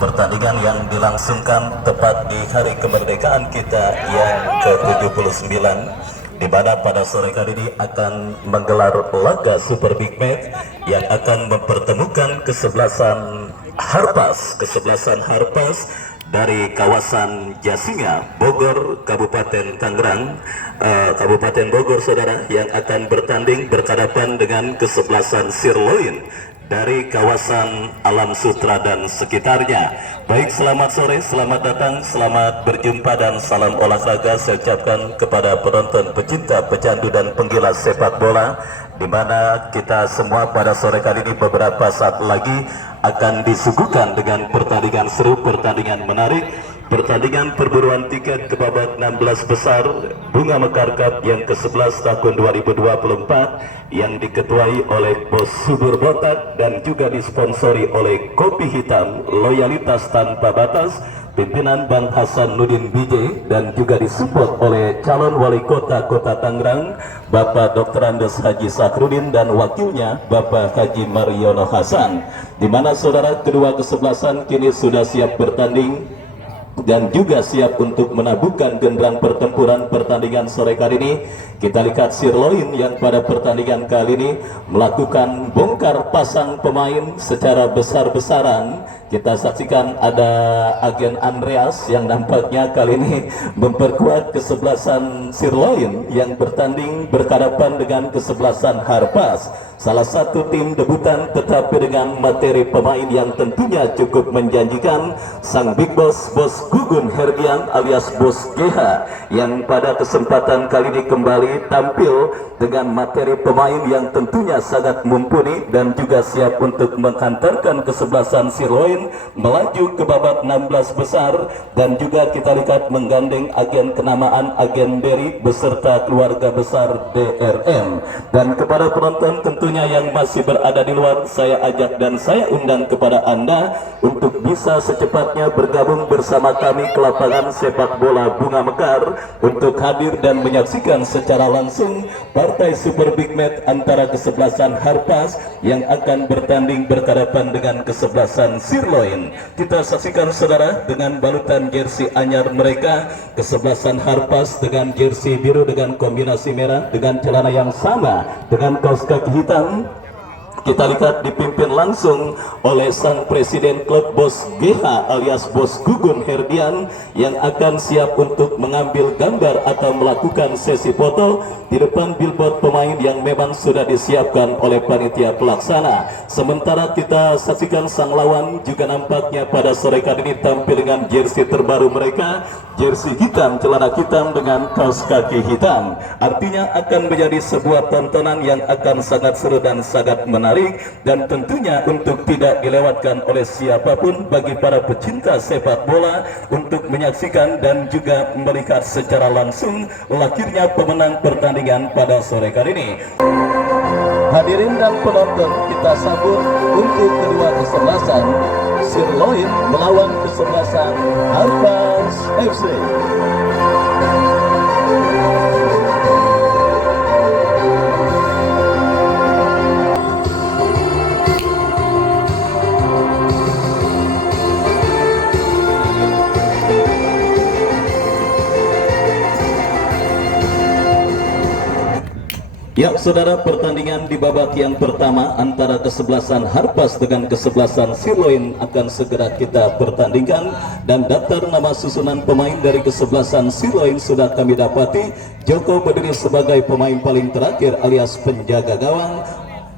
pertandingan yang dilangsungkan tepat di hari kemerdekaan kita yang ke-79, di mana pada sore kali ini akan menggelar laga Super Big Match yang akan mempertemukan kesebelasan Harpas dari kawasan Jasinga, Bogor, Kabupaten Tangerang, Kabupaten Bogor, saudara, yang akan bertanding berhadapan dengan kesebelasan Sirloin dari kawasan Alam Sutra dan sekitarnya. Baik, selamat sore, selamat datang, selamat berjumpa dan salam olahraga saya ucapkan kepada penonton, pecinta, pecandu dan penggila sepak bola, di mana kita semua pada sore kali ini beberapa saat lagi akan disuguhkan dengan pertandingan seru, pertandingan menarik, pertandingan perburuan tiket ke babak 16 besar Bunga Mekar Cup yang ke-11 tahun 2024 yang diketuai oleh Bos Subur Botak dan juga disponsori oleh Kopi Hitam Loyalitas Tanpa Batas, pimpinan Bang Hasan Nudin BJ, dan juga disupport oleh calon wali kota Kota Tangerang Bapak Dr. Andes Haji Sakrudin dan wakilnya Bapak Haji Mariono Hasan, di mana saudara kedua kesebelasan kini sudah siap bertanding dan juga siap untuk menabuhkan genderang pertempuran pertandingan sore kali ini. Kita lihat Sirloin yang pada pertandingan kali ini melakukan bongkar pasang pemain secara besar-besaran. Kita saksikan ada Agen Andreas yang nampaknya kali ini memperkuat kesebelasan Sirloin yang bertanding berhadapan dengan kesebelasan Harpas, salah satu tim debutan tetapi dengan materi pemain yang tentunya cukup menjanjikan. Sang Big Boss, Bos Gugun Herdian alias Bos GH, yang pada kesempatan kali ini kembali tampil dengan materi pemain yang tentunya sangat mumpuni dan juga siap untuk menghantarkan kesebelasan Sirloin melaju ke babak 16 besar, dan juga kita lihat menggandeng agen kenamaan Agen Berry beserta keluarga besar DRM. Dan kepada penonton tentunya yang masih berada di luar, saya ajak dan saya undang kepada Anda untuk bisa secepatnya bergabung bersama kami ke lapangan sepak bola Bunga Mekar untuk hadir dan menyaksikan secara langsung partai Super Big Match antara kesebelasan Harpas yang akan bertanding berhadapan dengan kesebelasan Sirloin. Kita saksikan saudara dengan balutan jersey anyar mereka, kesebelasan Harpas dengan jersey biru dengan kombinasi merah dengan celana yang sama dengan kaos kaki hitam. Kita lihat dipimpin langsung oleh sang presiden klub Bos GH alias Bos Gugun Herdian yang akan siap untuk mengambil gambar atau melakukan sesi foto di depan billboard pemain yang memang sudah disiapkan oleh panitia pelaksana. Sementara kita saksikan sang lawan juga nampaknya pada sore kali ini tampil dengan jersey terbaru mereka, jersey hitam, celana hitam dengan kaos kaki hitam. Artinya akan menjadi sebuah tontonan yang akan sangat seru dan sangat menarik, dan tentunya untuk tidak dilewatkan oleh siapapun bagi para pecinta sepak bola untuk menyaksikan dan juga melihat secara langsung lahirnya pemenang pertandingan pada sore kali ini. Hadirin dan penonton, kita sambut untuk kedua kesebelasan Sirloin melawan kesebelasan Harpas FC. Ya saudara, pertandingan di babak yang pertama antara kesebelasan Harpas dengan kesebelasan Sirloin akan segera kita pertandingkan, dan daftar nama susunan pemain dari kesebelasan Sirloin sudah kami dapati. Joko berdiri sebagai pemain paling terakhir alias penjaga gawang,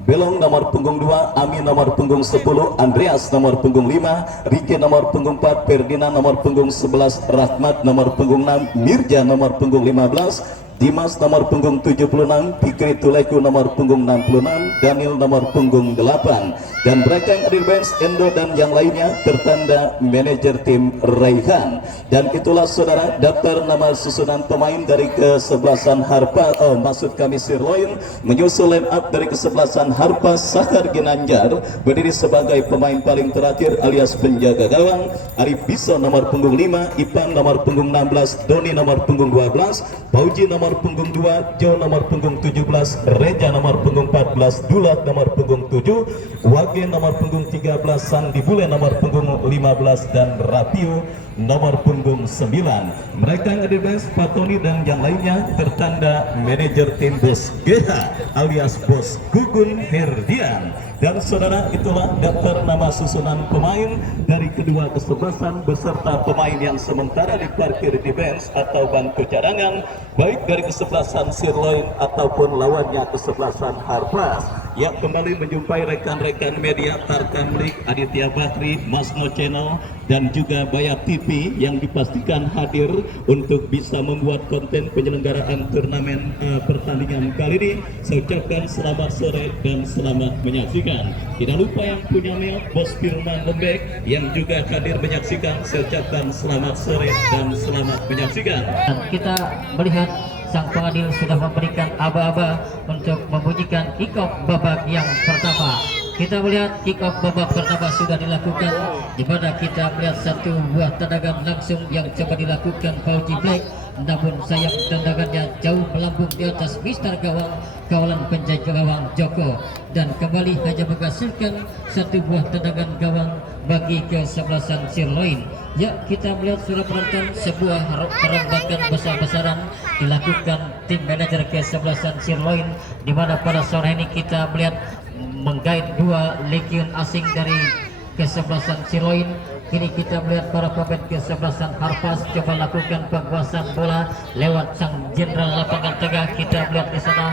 Belong nomor punggung 2, Ami nomor punggung 10, Andreas nomor punggung 5, Riki nomor punggung 4, Ferdinand nomor punggung 11, Rahmat nomor punggung 6, Mirja nomor punggung 15, Dimas nomor punggung 76, Fikri Tuleku nomor punggung 66, Daniel nomor punggung 8, dan mereka yang ada di bench Endo dan yang lainnya tertanda manajer tim Raihan. Dan itulah saudara daftar nama susunan pemain dari kesebelasan Harpas, maksud kami Sirloin, menyusul line up dari kesebelasan Harpas. Sakar Ginanjar berdiri sebagai pemain paling terakhir alias penjaga gawang, Arif Biso nomor punggung 5, Ipan nomor punggung 16, Doni nomor punggung 12, Pauji nomor nomor punggung 2, Jo nomor punggung 17, Reja nomor punggung 14, Dulat nomor punggung 7, Wage nomor punggung 13, Sandi Bule nomor punggung 15, dan Rapio nomor punggung 9. Mereka yang ada di Pak Tony dan yang lainnya tertanda manajer tim Bos GH alias Bos Gugun Herdian. Dan saudara, itulah daftar nama susunan pemain dari kedua kesebelasan beserta pemain yang sementara diparkir di bench atau bangku cadangan, baik dari kesebelasan Sirloin ataupun lawannya kesebelasan Harpas. Ya, kembali menjumpai rekan-rekan media Tarkan League, Aditya Bakri, Masno Channel, dan juga Bayat TV yang dipastikan hadir untuk bisa membuat konten penyelenggaraan turnamen pertandingan kali ini. Saya ucapkan selamat sore dan selamat menyaksikan. Tidak lupa yang punya mail Bos Firman Lembek yang juga hadir menyaksikan. Saya ucapkan selamat sore dan selamat menyaksikan. Kita melihat sang pengadil sudah memberikan aba-aba untuk membunyikan kick-off babak yang pertama. Kita melihat kick-off babak pertama sudah dilakukan, di mana kita melihat satu buah tendangan langsung yang coba dilakukan Fauji Black, namun sayang tendangannya jauh melambung di atas Mister Gawang, kawalan penjaga gawang Joko, dan kembali hanya menghasilkan satu buah tendangan gawang bagi kesebelasan Sirloin. Ya, kita melihat sudah penonton sebuah perombakan besar-besaran dilakukan tim manajer kesebelasan Sirloin, di mana pada sore ini kita melihat menggait dua legion asing dari kesebelasan Sirloin. Kini kita melihat para pemain kesebelasan Harpas coba lakukan penguasaan bola lewat sang jenderal lapangan tengah. Kita melihat di sana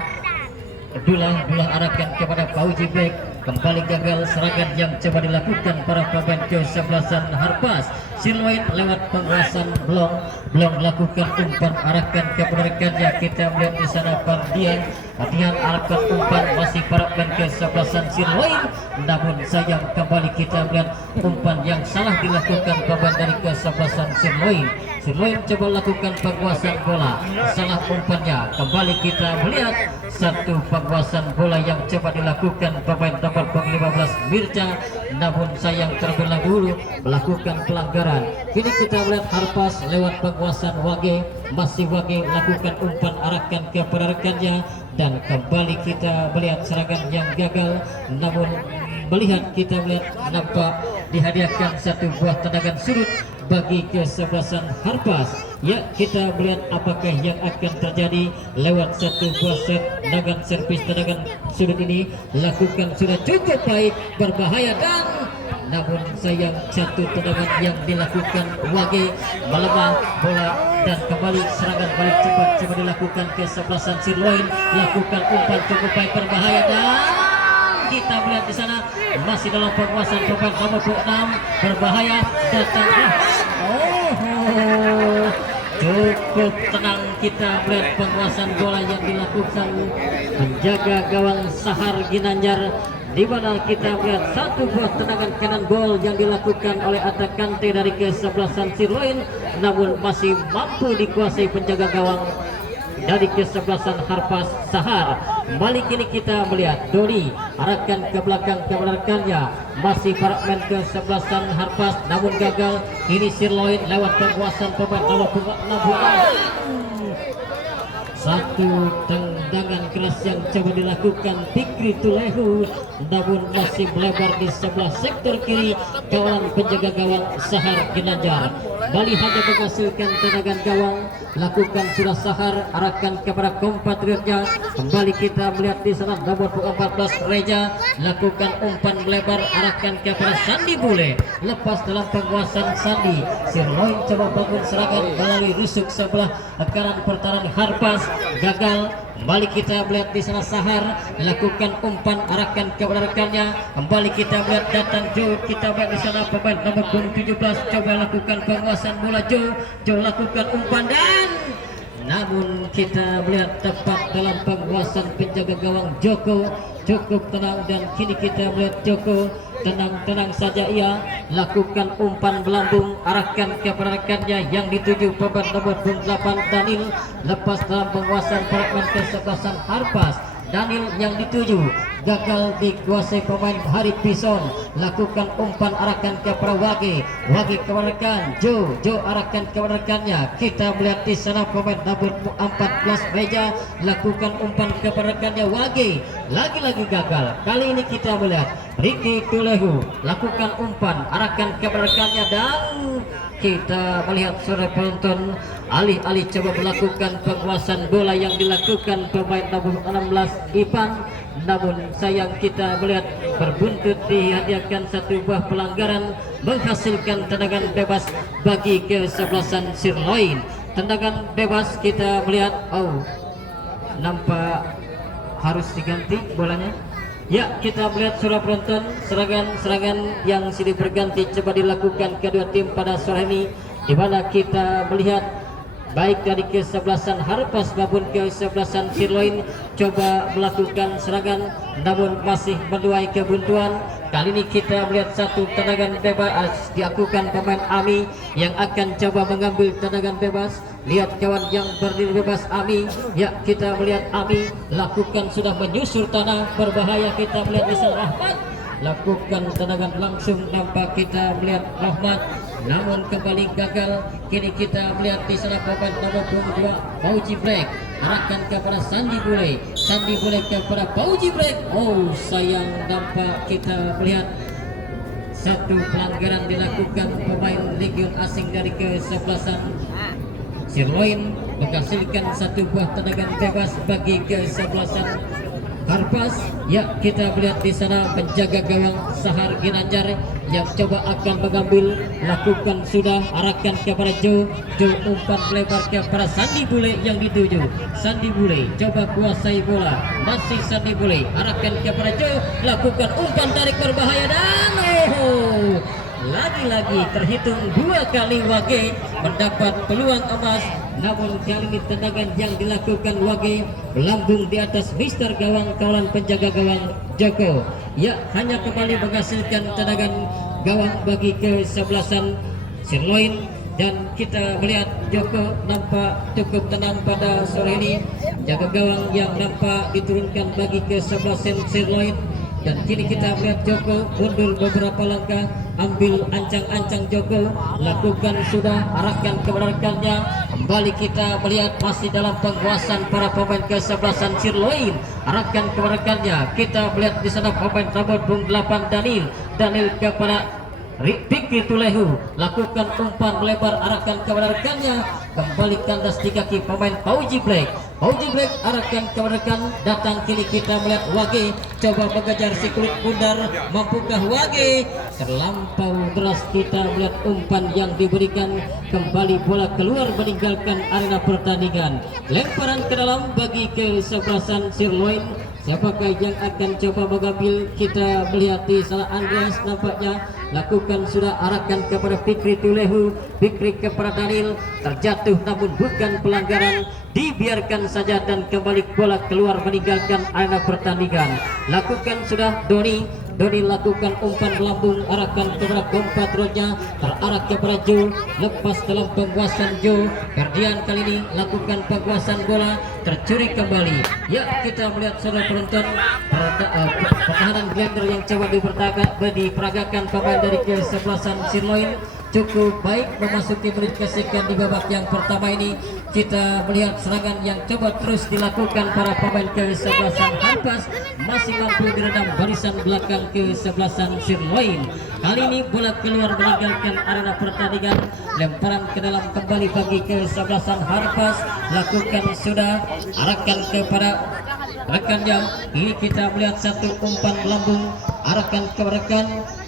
Dula arahkan kepada Fauji Black, kembali gagal serangan yang coba dilakukan para pemain kesebelasan Harpas. Sirloin lewat penguasaan Blong lakukan umpan arahkan kepada rekannya. Kita melihat di sana Pardian arahkan umpan masih para pemain kesebelasan Sirloin, namun sayang kembali kita melihat umpan yang salah dilakukan pemain dari kesebelasan Sirloin. Sirloin coba lakukan penguasaan bola, salah umpannya. Kembali kita melihat satu penguasaan bola yang coba dilakukan pemain nomor 15 Mirja, namun sayang terlebih dahulu melakukan pelanggaran. Kini kita melihat Harpas lewat penguasaan Wage, masih Wage lakukan umpan arahkan kepada rekannya, dan kembali kita melihat serangan yang gagal. Namun kita melihat nampak dihadiahkan satu buah tendangan sudut bagi kesebelasan Harpas. Ya, kita melihat apakah yang akan terjadi lewat satu buah set tendangan servis tendangan sudut ini lakukan sudah cukup baik, berbahaya, dan namun sayang satu tendangan yang dilakukan Wage melemah bola, dan kembali serangan balik cepat coba dilakukan kesebelasan Sirloin, lakukan umpan cukup baik, berbahaya, dan kita melihat di sana masih dalam penguasaan pemain nomor 26, berbahaya, datang. Cukup tenang kita melihat penguasaan bola yang dilakukan penjaga gawang Sahar Ginanjar, di mana kita melihat satu buah tendangan kanan gol yang dilakukan oleh Atakante dari kesebelasan Sirloin, namun masih mampu dikuasai penjaga gawang dari kesebelasan Harpas Sahar. Balik kini kita melihat Doni arahkan ke belakang ke rekannya, masih para pemain kesebelasan Harpas namun gagal. Ini Sirloin lewat penguasaan pemain nomor 16. Satu tendangan keras yang coba dilakukan Fikri Tulehu, namun masih melebar di sebelah sektor kiri kawalan penjaga gawang Sahar Ginanjar. Bali hanya menghasilkan tendangan gawang, lakukan sudah Sahar arahkan kepada kompatriotnya. Kembali kita melihat di sana nomor 14 Reja lakukan umpan melebar arahkan kepada Sandi Bule, lepas dalam penguasaan Sandi. Sirloin coba bangun serangan melalui rusuk sebelah kanan pertahanan Harpas, gagal. Kembali kita melihat di sana Sahar lakukan umpan arahkan kepada rekannya. Kembali kita melihat datang Jo, kita melihat di sana pemain nomor 17 coba lakukan penguasaan bola. Jo lakukan umpan, dan namun kita melihat tepat dalam penguasaan penjaga gawang Joko. Cukup tenang, dan kini kita melihat Joko tenang-tenang saja ia lakukan umpan belambung arahkan kepada rekannya yang dituju pemain nomor 8 Daniel, lepas dalam penguasaan pemain kesebelasan Harpas. Daniel yang dituju gagal dikuasai pemain Hari Pison. Lakukan umpan arahkan kepada Wage kepada rekan Jo arahkan kepada rekannya. Kita melihat di sana pemain nomor 14 meja lakukan umpan kepada rekannya Wage, lagi-lagi gagal. Kali ini kita melihat Ricky Tulehu lakukan umpan arahkan kepada rekannya, dan kita melihat sore penonton alih-alih coba melakukan penguasaan bola yang dilakukan pemain nomor 16 Ipan, namun sayang kita melihat berbuntut dihadiahkan satu buah pelanggaran menghasilkan tendangan bebas bagi kesebelasan Sirloin. Tendangan bebas kita melihat, nampak harus diganti bolanya. Ya, kita melihat surah penonton serangan yang silih berganti coba dilakukan kedua tim pada sore ini, di mana kita melihat baik dari kesebelasan Harpas maupun kesebelasan Sirloin coba melakukan serangan namun masih menuai kebuntuan. Kali ini kita melihat satu tendangan bebas dilakukan pemain Ami yang akan coba mengambil tendangan bebas. Lihat kawan yang berdiri bebas Ami. Ya, kita melihat Ami lakukan sudah menyusur tanah berbahaya. Kita melihat di sana Rahmat lakukan tendangan langsung, nampak kita melihat Rahmat namun kembali gagal. Kini kita melihat di sana pemain nomor 22 Pauji Black arahkan kepada Sandi Bule kepada Pauji Black. Sayang, nampak kita melihat satu pelanggaran dilakukan pemain Legion asing dari kesebelasan Sirloin, menghasilkan satu buah tendangan bebas bagi kesebelasan Harpas. Ya, kita melihat di sana penjaga gawang Sahar Ginanjar yang coba akan mengambil, lakukan sudah arahkan kepada Jo umpan melebar kepada Sandi Bule yang dituju. Sandi Bule coba kuasai bola, masih Sandi Bule arahkan kepada Jo, lakukan umpan tarik berbahaya, dan lagi-lagi terhitung dua kali Wage mendapat peluang emas, namun kali ini tendangan yang dilakukan Wage melambung di atas Mister Gawang kawalan penjaga gawang Joko. Ya, hanya kembali menghasilkan tendangan gawang bagi kesebelasan Sirloin, dan kita melihat Joko nampak cukup tenang pada sore ini. Jaga gawang yang nampak diturunkan bagi kesebelasan Sirloin, dan kini kita melihat Joko mundur beberapa langkah, ambil ancang-ancang Joko, lakukan sudah arahkan kepada rekannya. Kembali kita melihat masih dalam penguasaan para pemain kesebelasan Sirloin, arahkan kepada rekannya. Kita melihat di sana pemain nomor 8 Daniel kepada Ricky Tulehu, lakukan umpan melebar arahkan kepada rekannya. Kembali kandas di kaki pemain Pauji Black arahkan kepada rekan, datang kini kita melihat Wage coba mengejar si kulit bundar. Mampukah Wage? Terlampau deras, kita melihat umpan yang diberikan, kembali bola keluar meninggalkan arena pertandingan. Lemparan ke dalam bagi kesebelasan Sirloin. Siapakah yang akan coba mengambil? Kita melihat di salah Andreas nampaknya lakukan sudah arahkan kepada Fikri Tulehu, Fikri kepada Daniel, terjatuh namun bukan pelanggaran, dibiarkan saja dan kembali bola keluar meninggalkan arena pertandingan. Lakukan sudah Doni lakukan umpan melambung arahkan kepada kompatronya, terarah kepada Jo, lepas dalam penguasaan Jo. Ferdian kali ini lakukan penguasaan bola, tercuri kembali. Ya, kita melihat saudara penonton pertahanan blender yang coba diperagakan pemain dari kesebelasan Sirloin cukup baik memasuki menit kesekian di babak yang pertama ini. Kita melihat serangan yang coba terus dilakukan para pemain kesebelasan Harpas, masih mampu diredam barisan belakang kesebelasan Sirloin. Kali ini bola keluar meninggalkan arena pertandingan, lemparan ke dalam kembali bagi kesebelasan Harpas, lakukan sudah arahkan kepada rekannya. Ini kita melihat satu umpan melambung arahkan ke rekan,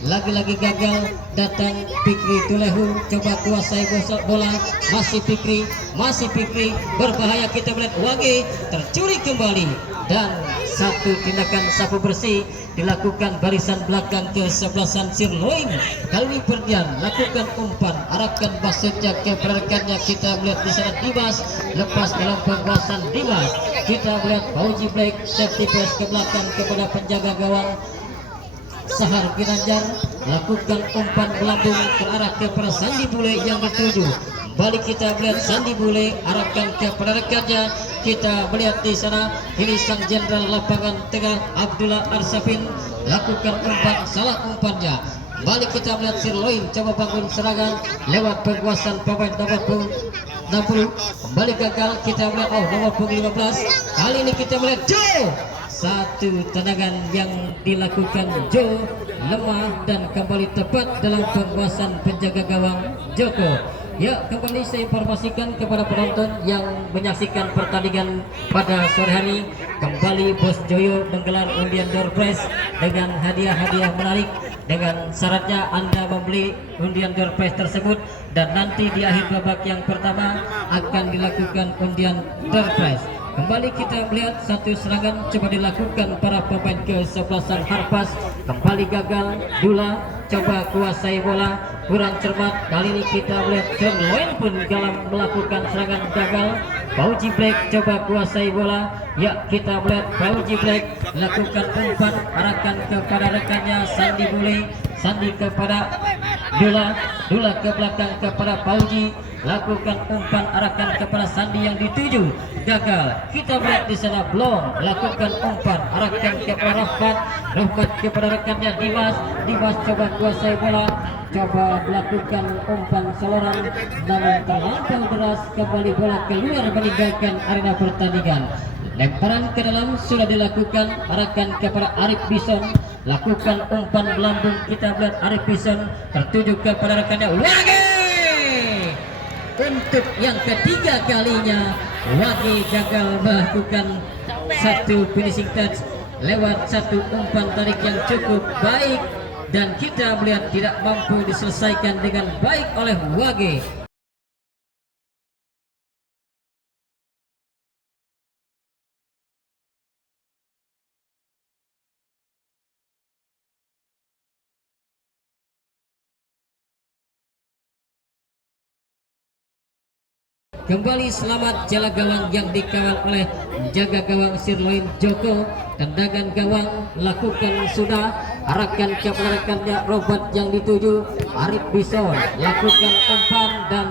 lagi-lagi gagal. Datang Fikri Tulehu coba kuasai bola, masih Fikri berbahaya. Kita melihat Wage tercuri kembali, dan satu tindakan sapu bersih dilakukan barisan belakang kesebelasan Sirloin. Kali ini Ferdian lakukan umpan arahkan basutnya ke rekannya. Kita melihat di sana Dimas, lepas dalam penguasaan Dimas. Kita melihat Pauji Black safety pass ke belakang kepada penjaga gawang Sahar Ginanjar, lakukan umpan melambung terarah kepada Sandi Bule yang dituju. Balik kita melihat Sandi Bule arahkan kepada rekannya, kita melihat di sana ini sang jenderal lapangan tengah Abdullah Arsafin lakukan umpan, salah umpannya. Balik kita melihat Sirloin coba bangun serangan lewat penguasaan pemain nomor 60, kembali gagal. Kita melihat nomor 15, kali ini kita melihat Joe, satu tendangan yang dilakukan Joe lemah dan kembali tepat dalam penguasaan penjaga gawang Joko. Ya, kembali saya informasikan kepada penonton yang menyaksikan pertandingan pada sore hari, kembali Bos Joyo menggelar undian door prize dengan hadiah-hadiah menarik, dengan syaratnya Anda membeli undian door prize tersebut dan nanti di akhir babak yang pertama akan dilakukan undian door prize. Kembali kita melihat satu serangan coba dilakukan para pemain kesebelasan Harpas, kembali gagal. Dula coba kuasai bola, kurang cermat. Kali ini kita melihat Sirloin pun dalam melakukan serangan gagal. Fauji Black coba kuasai bola. Ya, kita melihat Fauji Black lakukan umpan, arahkan kepada rekannya Sandi Bule. Sandi kepada Dula, Dula ke belakang kepada Fauji, lakukan umpan, arahkan kepada Sandi yang dituju, gagal. Kita melihat di sana Blong lakukan umpan, arahkan kepada Rahmat, Rahmat kepada rekannya Dimas, Dimas coba kuasai bola, coba melakukan umpan seloran, namun terlampau deras, kembali bola keluar meninggalkan arena pertandingan. Lemparan ke dalam sudah dilakukan, arahkan kepada Arif Bison, lakukan umpan melambung. Kita melihat Arif Bison tertuju kepada rekannya Wage. Untuk yang ketiga kalinya Wage gagal melakukan satu finishing touch lewat satu umpan tarik yang cukup baik, dan kita melihat tidak mampu diselesaikan dengan baik oleh Wage. Kembali selamat jala gawang yang dikawal oleh jaga gawang Sirloin Joko. Tendangan gawang lakukan sudah, arahkan kepada rekannya Robert yang dituju Arif Bison, lakukan umpan dan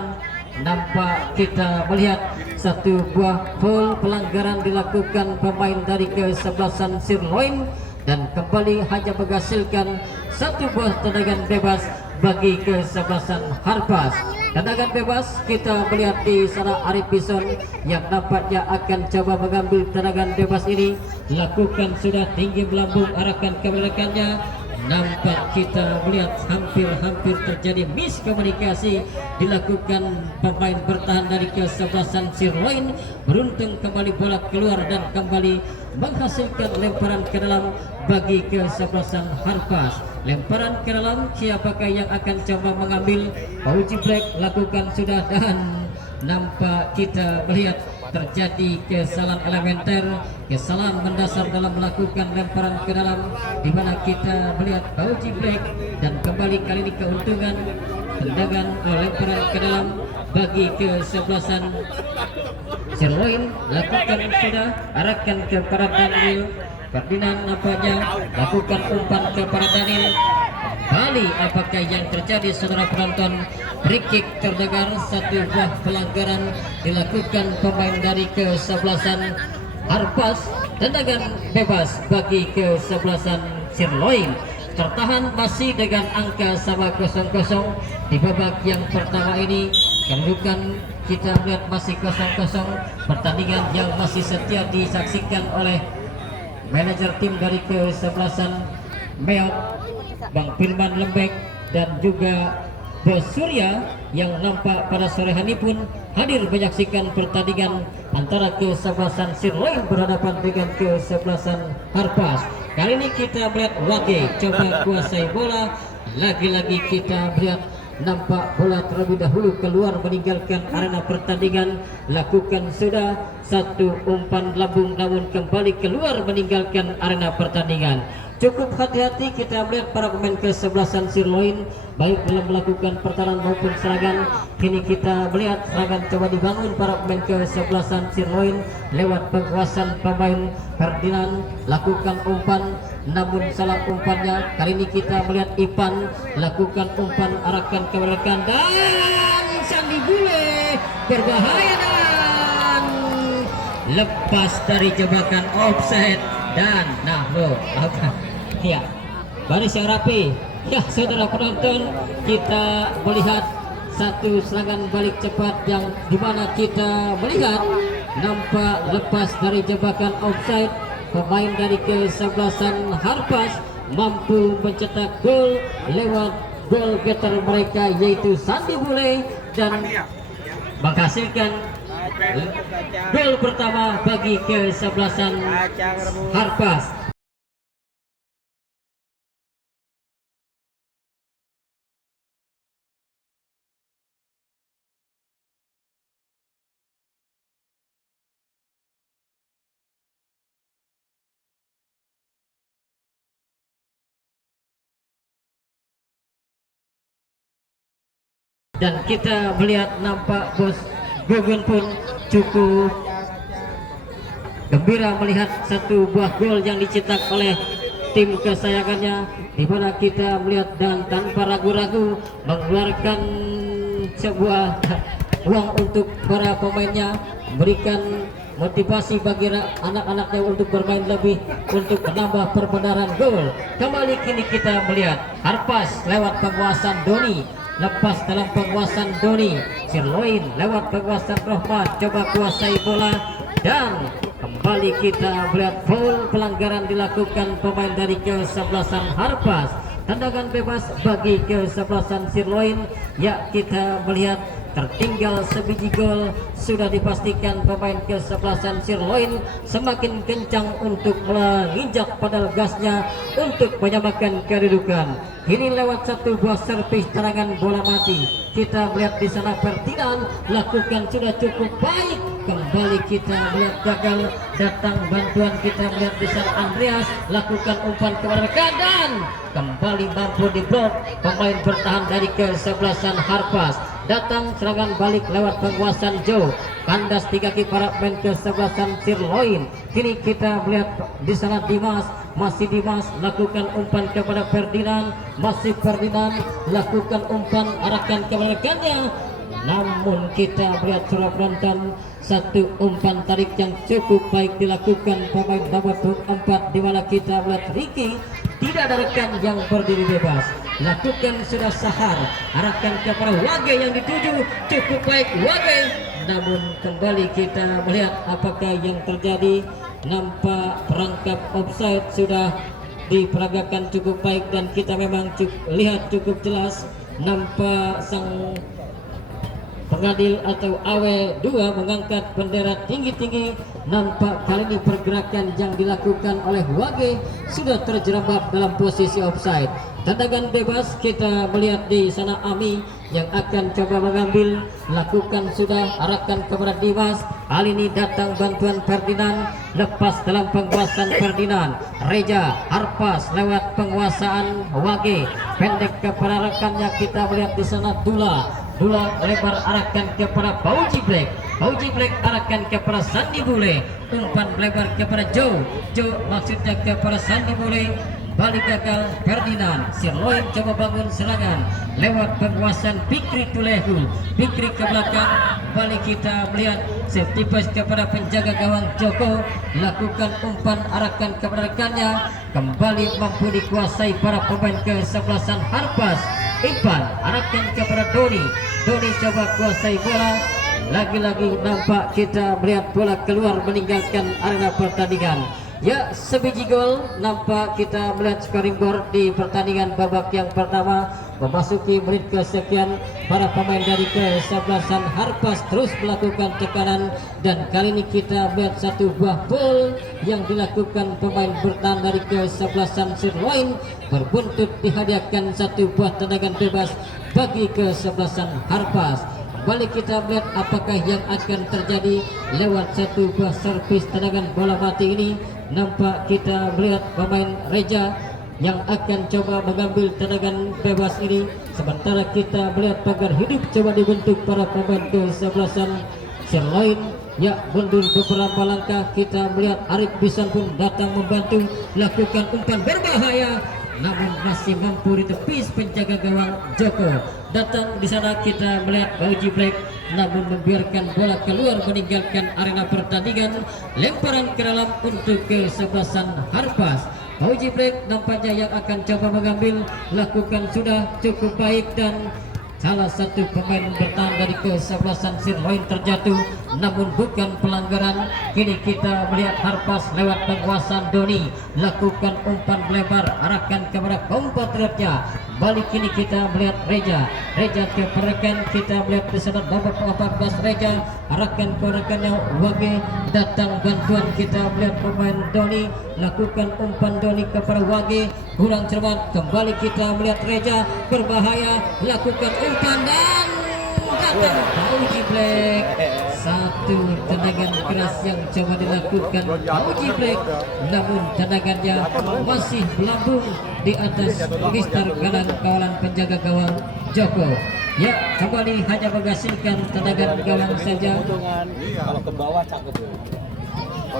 nampak kita melihat satu buah foul pelanggaran dilakukan pemain dari kesebelasan Sirloin dan kembali hanya menghasilkan satu buah tendangan bebas bagi kesebelasan Harpas. Tendangan bebas kita melihat di sana Arif Bison yang nampaknya akan coba mengambil tendangan bebas ini, lakukan sudah tinggi melambung, arahkan ke rekannya. Nampak kita melihat hampir terjadi miskomunikasi dilakukan pemain bertahan dari kesebelasan Sirloin. Beruntung kembali bola keluar dan kembali menghasilkan lemparan ke dalam bagi kesebelasan Harpas. Lemparan ke dalam, siapakah yang akan coba mengambil? Fauji Black lakukan sudah dan nampak kita melihat terjadi kesalahan elementer, kesalahan mendasar dalam melakukan lemparan ke dalam, di mana kita melihat Fauji Black dan kembali kali ini keuntungan tendangan lemparan ke dalam bagi kesebelasan Sirloin. Lakukan sudah, arahkan kepada Daniel Ferdinand, nampaknya lakukan umpan kepada Daniel. Bali, apakah yang terjadi saudara penonton? Free kick terdengar, satu buah pelanggaran dilakukan pemain dari kesebelasan Harpas. Tendangan bebas bagi kesebelasan Sirloin. Tertahan masih dengan angka sama 0-0 di babak yang pertama ini. Kedudukan kita melihat masih 0-0, pertandingan yang masih setia disaksikan oleh manajer tim dari kesebelasan Meok, Bang Firman Lembek, dan juga Bos Surya yang nampak pada sore hari pun hadir menyaksikan pertandingan antara kesebelasan Sirloin berhadapan dengan kesebelasan Harpas. Kali ini kita melihat Wage coba kuasai bola, lagi-lagi kita melihat nampak bola terlebih dahulu keluar meninggalkan arena pertandingan. Lakukan sudah satu umpan lambung namun kembali keluar meninggalkan arena pertandingan. Cukup hati-hati kita melihat para pemain kesebelasan Sirloin baik dalam melakukan pertahanan maupun serangan. Kini kita melihat serangan coba dibangun para pemain kesebelasan Sirloin lewat penguasaan pemain Ferdinand, lakukan umpan namun salah umpannya. Kali ini kita melihat Ipan lakukan umpan, arahkan ke rekan dan Sandi Bule berbahaya dan lepas dari jebakan offside dan ya baris yang rapi. Ya saudara penonton, kita melihat satu serangan balik cepat yang dimana kita melihat nampak lepas dari jebakan offside. Pemain dari kesebelasan Harpas mampu mencetak gol lewat gol getter mereka yaitu Sandi Bule dan menghasilkan gol pertama bagi kesebelasan Harpas. Dan kita melihat nampak bos Gogon pun cukup gembira melihat satu buah gol yang dicetak oleh tim kesayangannya, di mana kita melihat dan tanpa ragu-ragu mengeluarkan sebuah uang untuk para pemainnya, memberikan motivasi bagi anak-anaknya untuk bermain lebih, untuk menambah perbenaran gol. Kembali kini kita melihat Harpas lewat penguasaan Doni, lepas dalam penguasaan Doni, Sirloin lewat penguasaan Rohmat coba kuasai bola dan kembali kita melihat foul pelanggaran dilakukan pemain dari kesebelasan Harpas. Tendangan bebas bagi kesebelasan Sirloin. Ya, kita melihat tertinggal sebiji gol, sudah dipastikan pemain kesebelasan Sirloin semakin kencang untuk menginjak pedal gasnya untuk menyamakan kedudukan. Ini lewat satu buah servis serangan bola mati. Kita melihat di sana Ferdinand lakukan sudah cukup baik. Kembali kita melihat gagal datang bantuan, kita melihat di sana Andreas lakukan umpan ke rekan dan kembali mampu diblok pemain bertahan dari kesebelasan Harpas. Datang serangan balik lewat penguasaan Joe, kandas tiga para pemain kesebelasan Sirloin. Kini kita melihat di sana Dimas, masih Dimas lakukan umpan kepada Ferdinand, masih Ferdinand lakukan umpan arahkan kepada rekannya. Namun kita melihat surat penonton satu umpan tarik yang cukup baik dilakukan pemain nomor 4, di mana kita melihat Ricky tidak ada rekan yang berdiri bebas, lakukan sudah sahar arahkan kepada Wage yang dituju cukup baik Wage. Namun kembali kita melihat apakah yang terjadi, nampak perangkap offside sudah diperagakan cukup baik dan kita memang lihat cukup jelas nampak sang pengadil atau AW2 mengangkat bendera tinggi-tinggi. Nampak kali ini pergerakan yang dilakukan oleh Wage sudah terjerembab dalam posisi offside. Tendangan bebas kita melihat di sana Ami yang akan coba mengambil, lakukan sudah arahkan kepada Dimas. Kali ini datang bantuan Ferdinand, lepas dalam penguasaan Ferdinand. Reja Harpas lewat penguasaan Wage, pendek kepada rekannya. Kita melihat di sana Dula lebar arahkan kepada Pauji Black, Pauji Black arahkan kepada Sandi Bule, umpan lebar kepada Joe maksudnya kepada Sandi Bule, balik gagal Ferdinand. Sirloin coba bangun serangan lewat penguasaan Fikri Tulehu, Fikri ke belakang. Balik kita melihat setipis kepada penjaga gawang Joko, lakukan umpan arahkan kepada rekannya, kembali mampu dikuasai para pemain kesebelasan Harpas. Ivan arahkan kepada Doni coba kuasai bola, lagi-lagi nampak kita melihat bola keluar meninggalkan arena pertandingan. Ya, sebiji gol nampak kita melihat scoring board di pertandingan babak yang pertama. Memasuki menit kesekian, para pemain dari kesebelasan Harpas terus melakukan tekanan dan kali ini kita melihat satu buah gol yang dilakukan pemain bertahan dari kesebelasan Sirloin, berbuntut dihadiahkan satu buah tendangan bebas bagi kesebelasan Harpas. Kembali kita melihat apakah yang akan terjadi lewat satu buah servis tendangan bola mati ini. Nampak kita melihat pemain Reja yang akan coba mengambil tendangan bebas ini, sementara kita melihat pagar hidup coba dibentuk para pemain kesebelasan Sirloin. Ya, mundur beberapa langkah, kita melihat Arif Bisan pun datang membantu, lakukan umpan berbahaya namun masih mampu ditepis penjaga gawang Joko. Datang di sana kita melihat Fauji Black, namun membiarkan bola keluar meninggalkan arena pertandingan. Lemparan ke dalam untuk kesebelasan Harpas. Fauji Black nampaknya yang akan coba mengambil, lakukan sudah cukup baik dan salah satu pemain bertahan dari kesebelasan Sirloin terjatuh, namun bukan pelanggaran. Kini kita melihat Harpas lewat penguasaan Doni, lakukan umpan lebar, arahkan kepada kompatriotnya. Balik kini kita melihat Reja ke perekan, kita melihat di sana nomor 14 Reja, arahkan ke rekannya Wage, datang bantuan, kita melihat pemain Doni, lakukan umpan Doni kepada Wage, kurang cermat. Kembali kita melihat Reja berbahaya, lakukan umpan dan datang Fauji Black. Satu tendangan keras yang coba dilakukan Fauji Black, namun tendangannya masih melambung di atas Mister Galang kawalan penjaga gawang Joko. Ya, kembali hanya menghasilkan tendangan gawang saja. Kalau ke bawah cakep.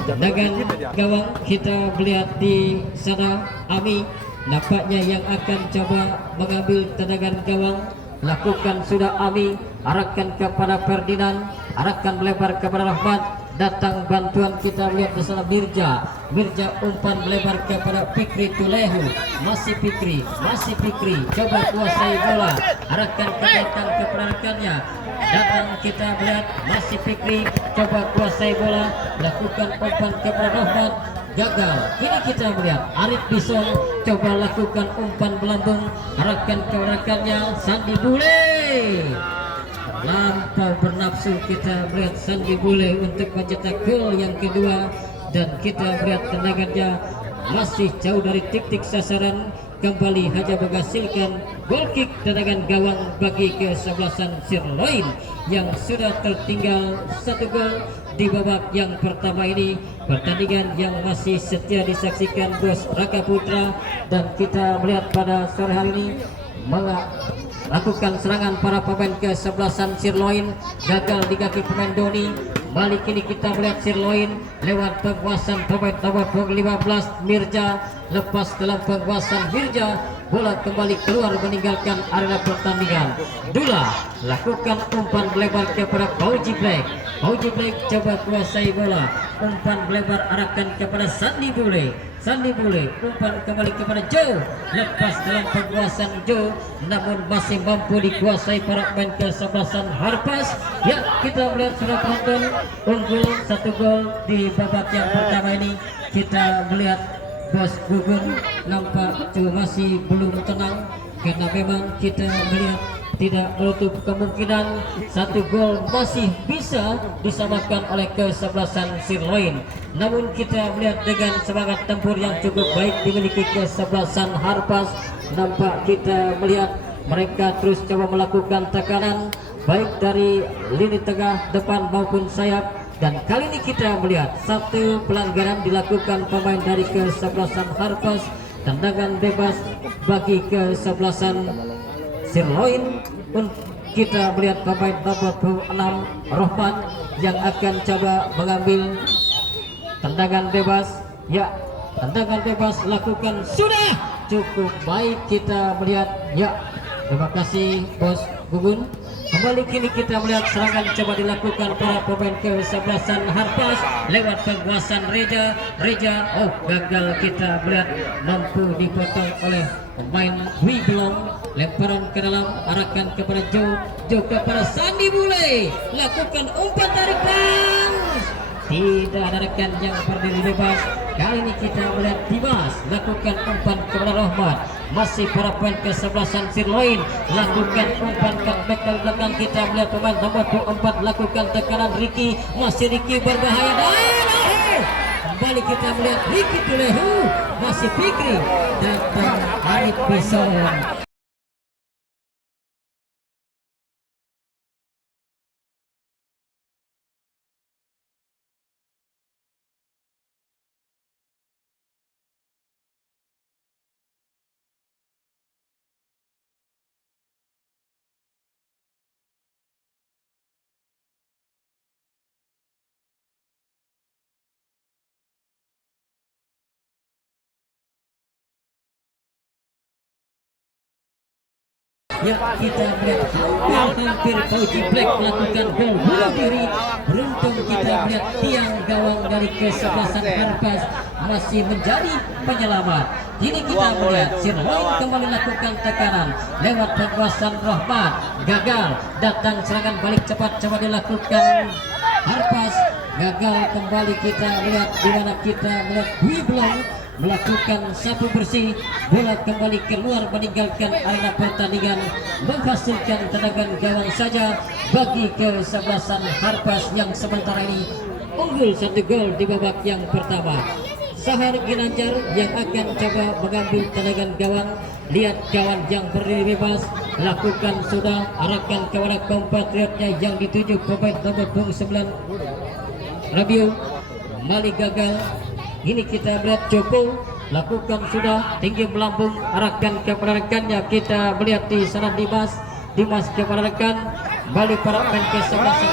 Tendangan gawang kita melihat di sana Ami nampaknya yang akan coba mengambil tendangan gawang. Lakukan sudah Ami, arahkan kepada Ferdinand, arahkan melebar kepada Rahmat, datang bantuan, kita lihat di sana Mirja umpan melebar kepada Fikri Tulehu, masih Fikri, coba kuasai bola, arahkan ke belakang kepada rekannya, datang kita melihat masih Fikri, coba kuasai bola, lakukan umpan kepada Rahmat, gagal. Kini kita melihat Arif Bison coba lakukan umpan melambung, arahkan ke rekannya Sandi Bule. Lampau bernafsu kita melihat Sandi Bule untuk mencetak gol yang kedua, dan kita melihat tendangannya masih jauh dari titik sasaran. Kembali hanya menghasilkan gol kick tendangan gawang bagi kesebelasan Sirloin yang sudah tertinggal 1 gol di babak yang pertama ini. Pertandingan yang masih setia disaksikan Bos Raka Putra, dan kita melihat pada sore hari ini melakukan serangan para pemain kesebelasan Sirloin, gagal di kaki pemain Doni. Balik ini kita melihat Sirloin lewat penguasaan pemain nomor 15 Mirja, lepas dalam penguasaan Mirja, bola kembali keluar meninggalkan area pertandingan. Dula lakukan umpan lebar kepada Fauji Black coba kuasai bola, umpan lebar arahkan kepada Sandi Bule, umpan kembali kepada Joe, lepas dalam penguasaan Joe, namun masih mampu dikuasai para pemain kesebelasan Harpas. Ya, kita melihat sudah penonton unggul 1 gol di babak yang pertama ini. Kita melihat Bos Gugun nampak masih belum tenang, karena memang kita melihat tidak menutup kemungkinan 1 gol masih bisa disamakan oleh kesebelasan Sirloin. Namun kita melihat dengan semangat tempur yang cukup baik dimiliki kesebelasan Harpas, nampak kita melihat mereka terus coba melakukan tekanan baik dari lini tengah, depan maupun sayap. Dan kali ini kita melihat 1 pelanggaran dilakukan pemain dari kesebelasan Harpas, tendangan bebas bagi kesebelasan Sirloin. Kita melihat pemain nomor 6 Rohman yang akan coba mengambil tendangan bebas. Ya, tendangan bebas lakukan sudah cukup baik, kita melihat. Ya, terima kasih Bos Gugun. Kembali kini kita melihat serangan coba dilakukan para pemain kesebelasan Harpas lewat penguasaan Reja, gagal, kita melihat mampu dipotong oleh pemain Wiblong. Lemparan ke dalam, arahkan kepada Joe kepada Sandi Bule, lakukan umpan tarikan, tidak ada rekan yang berdiri bebas. Kali ini kita melihat Dimas lakukan umpan kepada Rahmat, masih para pemain kesebelasan Sirloin lakukan umpan cutback ke belakang. Kita melihat pemain nomor 24 lakukan tekanan Ricky, masih Ricky berbahaya, dan kembali kita melihat Ricky Tulehu, masih Fikri, datang Arif Bison. Ya, kita melihat hampir Fauji Black melakukan gol bunuh diri. Beruntung kita melihat tiang gawang dari kesebelasan Harpas masih menjadi penyelamat. Kini kita melihat Sirloin kembali lakukan tekanan lewat penguasaan Rahmat, gagal. Datang serangan balik cepat coba dilakukan Harpas, gagal. Kembali kita melihat di mana kita melihat Wiblong melakukan sapu bersih, bola kembali keluar meninggalkan arena pertandingan, menghasilkan tendangan gawang saja bagi kesebelasan Harpas yang sementara ini unggul 1 gol di babak yang pertama. Sahar Ginanjar yang akan coba mengambil tendangan gawang. Lihat kawan yang berdiri bebas, lakukan sudah, arahkan kepada kompatriotnya yang dituju pemain nomor 29 Rabiu, Mali gagal. Ini kita melihat Joko lakukan sudah, tinggi melambung, arahkan kepada rekannya. Kita melihat di sana Dimas kepada rekan, balik para pemain kesebelasan.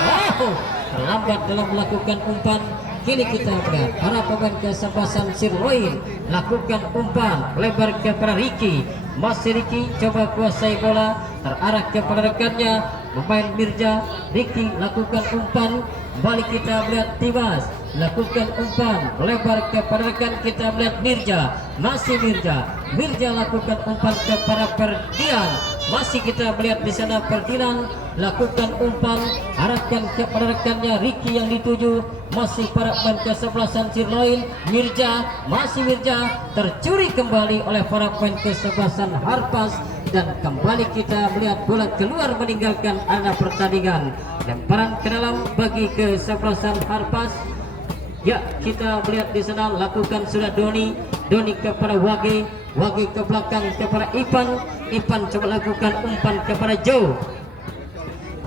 Terlambat dalam melakukan umpan. Kini kita melihat para pemain kesebelasan Sirloin lakukan umpan lebar kepada Ricky. Masih Ricky coba kuasai bola, terarah kepada rekannya pemain Mirja. Ricky lakukan umpan, balik kita melihat Dimas lakukan umpan lebar kepada rekan. Kita melihat Mirja, masih Mirja lakukan umpan kepada Perdian. Masih kita melihat di sana Perdian lakukan umpan, arahkan kepada rekannya Ricky yang dituju. Masih para pemain kesebelasan Sirloin. Mirja tercuri kembali oleh para pemain kesebelasan Harpas, dan kembali kita melihat bola keluar meninggalkan arena pertandingan. Lemparan ke dalam bagi kesebelasan Harpas. Ya, kita melihat di sana lakukan sudah Doni kepada Wage ke belakang kepada Ipan coba lakukan umpan kepada Joe.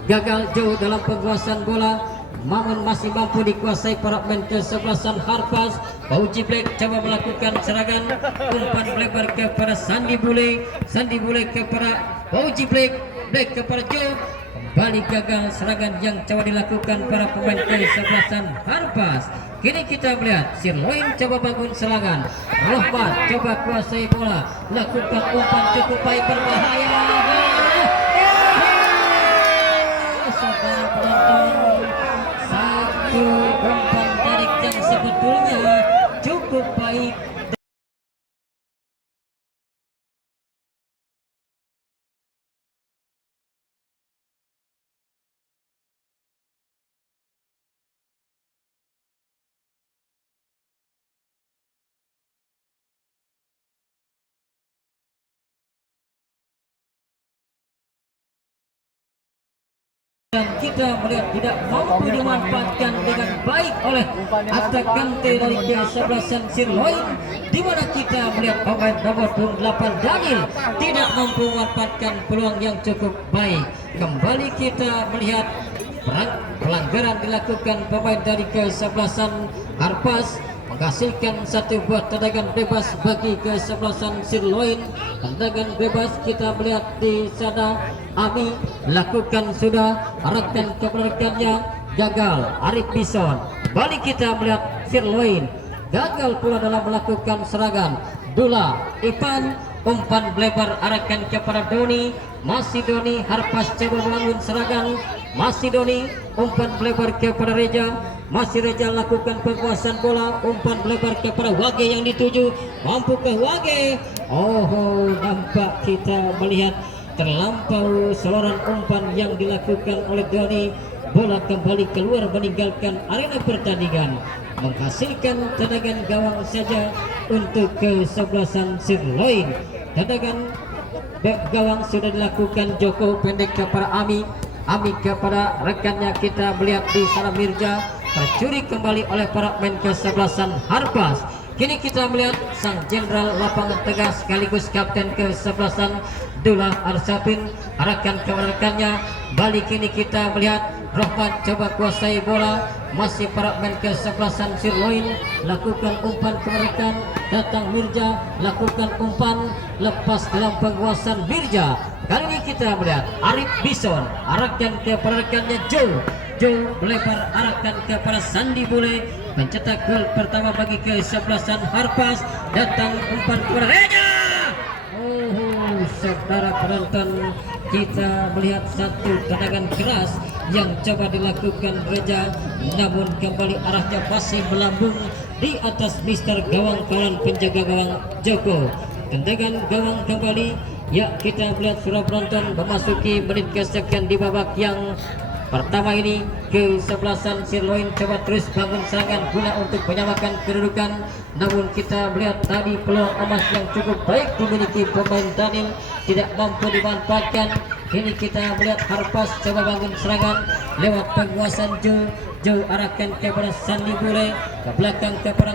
Gagal Joe dalam penguasaan bola, namun masih mampu dikuasai para pemain kesebelasan Harpas. Fauji Black coba melakukan serangan, umpan melebar kepada Sandi Bule kepada Fauji Black kepada Joe. Kembali gagal serangan yang coba dilakukan para pemain kesebelasan Harpas. Kini kita melihat Sirloin coba bangun serangan, Rahmat coba kuasai bola, lakukan umpan cukup baik, berbahaya. Saudara penonton, satu umpan tarik yang sebetulnya cukup baik. Dan kita melihat tidak mampu dimanfaatkan dengan baik oleh atakan dari kesebelasan Sirloin, di mana kita melihat pemain nomor 28 Daniel tidak mampu memanfaatkan peluang yang cukup baik. Kembali kita melihat pelanggaran dilakukan pemain dari kesebelasan Harpas, menghasilkan satu buah tendangan bebas bagi kesebelasan Sirloin. Tendangan bebas kita melihat di sana Ami lakukan sudah, arahkan kepada rekannya, gagal. Arif Bison, balik kita melihat Sirloin gagal pula dalam melakukan serangan. Dula Ipan, umpan melebar, arahkan kepada Doni. Masih Doni, Harpas coba membangun serangan. Masih Doni, umpan melebar kepada Reja. Masih Reja lakukan penguasaan bola, umpan melebar kepada Wage yang dituju. Mampukah Wage? Nampak kita melihat terlampau seloran umpan yang dilakukan oleh Doni. Bola kembali keluar meninggalkan arena pertandingan, menghasilkan tendangan gawang saja untuk kesebelasan Sirloin. Tendangan gawang sudah dilakukan Joko, pendek kepada Ami kepada rekannya. Kita melihat di sana Mirja tercuri kembali oleh para pemain kesebelasan Harpas. Kini kita melihat sang jenderal lapangan tengah sekaligus kapten kesebelasan Dula Arsapin, arahkan ke rekannya. Balik kini kita melihat Rahmat coba kuasai bola. Masih para pemain kesebelasan Sirloin lakukan umpan ke rekan. Datang Mirja lakukan umpan, lepas dalam penguasaan Mirja. Kali ini kita melihat Arif Bison, arahkan kepada rekannya Joe melebar, arahkan kepada Sandi Bule, mencetak gol pertama bagi kesebelasan Harpas. Datang umpan kepada Reja. Saudara penonton, kita melihat satu tendangan keras yang coba dilakukan Reja, namun kembali arahnya masih melambung di atas Mister Gawang kawan penjaga gawang Joko. Tendangan gawang kembali. Ya, kita melihat sudah penonton memasuki menit kesekian di babak yang pertama ini. Kesebelasan Sirloin coba terus bangun serangan guna untuk menyamakan kedudukan, namun kita melihat tadi peluang emas yang cukup baik dimiliki pemain Daniel tidak mampu dimanfaatkan. Ini kita melihat Harpas coba bangun serangan lewat penguasaan Joe arahkan kepada Sandi Bure, ke belakang kepada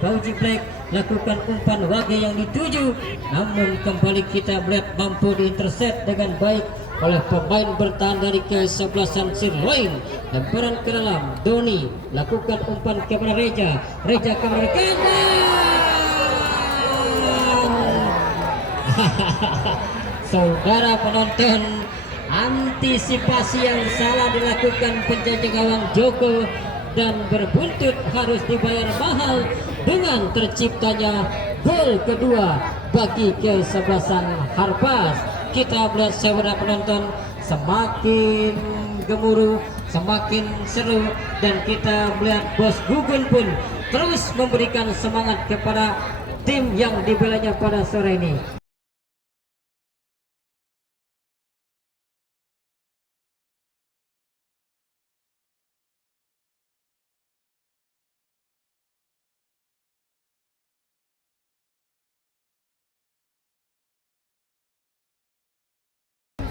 Bauji Black, lakukan umpan Wage yang dituju, namun kembali kita melihat mampu diintercept dengan baik oleh pemain bertahan dari kesebelasan Sirloin. Lemparan ke dalam, Doni lakukan umpan kepada Reja kepada kanan. Saudara penonton, antisipasi yang salah dilakukan penjaga gawang Joko dan berbuntut harus dibayar mahal dengan terciptanya gol kedua bagi kesebelasan Harpas. Kita melihat saudara penonton semakin gemuruh, semakin seru, dan kita melihat Bos Gugun pun terus memberikan semangat kepada tim yang dibelanya pada sore ini.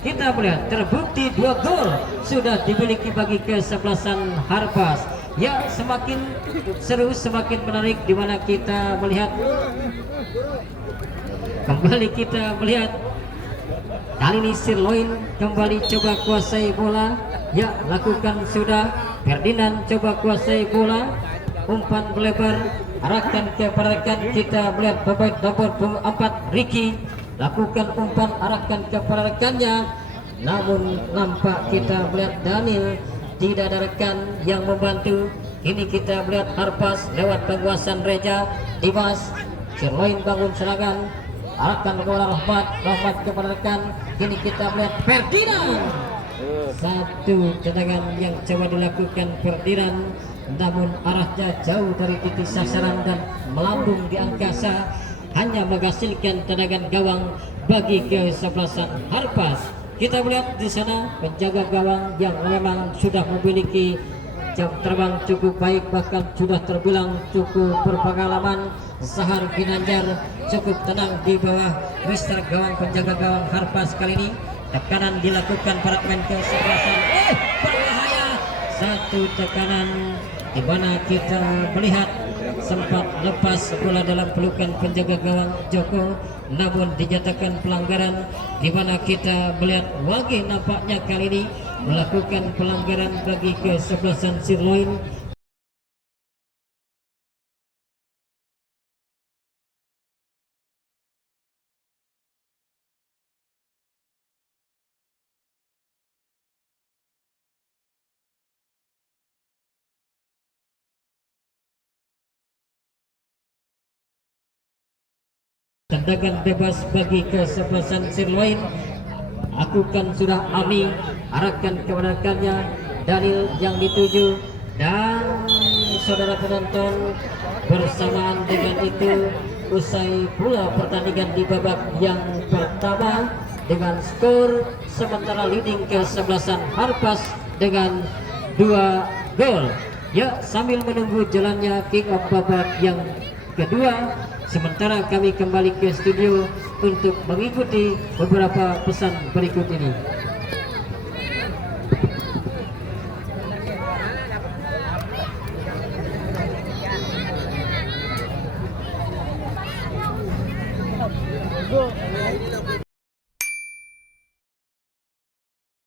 Kita melihat terbukti 2 gol sudah dimiliki bagi kesebelasan Harpas. Ya, semakin seru, semakin menarik, di mana kita melihat kembali kali ini Sirloin kembali coba kuasai bola. Ya, lakukan sudah. Ferdinand coba kuasai bola, umpan melebar arahkan kepada rekan. Kita melihat pemain nomor 4 Ricky lakukan umpan arahkan kepada rekannya, namun nampak kita melihat Daniel tidak ada rekan yang membantu. Ini kita melihat Harpas lewat penguasaan Reja, Dimas, Sirloin bangun serangan arahkan bola Rahmat kepada rekan. Ini kita melihat Ferdinand, satu tendangan yang coba dilakukan Ferdinand, namun arahnya jauh dari titik sasaran dan melambung di angkasa, hanya menghasilkan tendangan gawang bagi kesebelasan Harpas. Kita melihat di sana penjaga gawang yang memang sudah memiliki jam terbang cukup baik, bahkan sudah terbilang cukup berpengalaman. Sahar Ginanjar cukup tenang di bawah Mister Gawang penjaga gawang Harpas kali ini. Tekanan dilakukan para pemain kesebelasan. Berbahaya, satu tekanan di mana kita melihat sempat lepas bola dalam pelukan penjaga gawang Joko, namun dinyatakan pelanggaran, di mana kita melihat Wage nampaknya kali ini melakukan pelanggaran bagi kesebelasan Sirloin. Tendangan bebas bagi kesebelasan Sirloin. Lakukan sudah Ami, arahkan kepada rekannya Daniel yang dituju, dan saudara penonton, bersamaan dengan itu usai pula pertandingan di babak yang pertama dengan skor sementara leading kesebelasan Harpas dengan 2 gol. Ya, sambil menunggu jalannya kick off babak yang kedua, sementara kami kembali ke studio untuk mengikuti beberapa pesan berikut ini.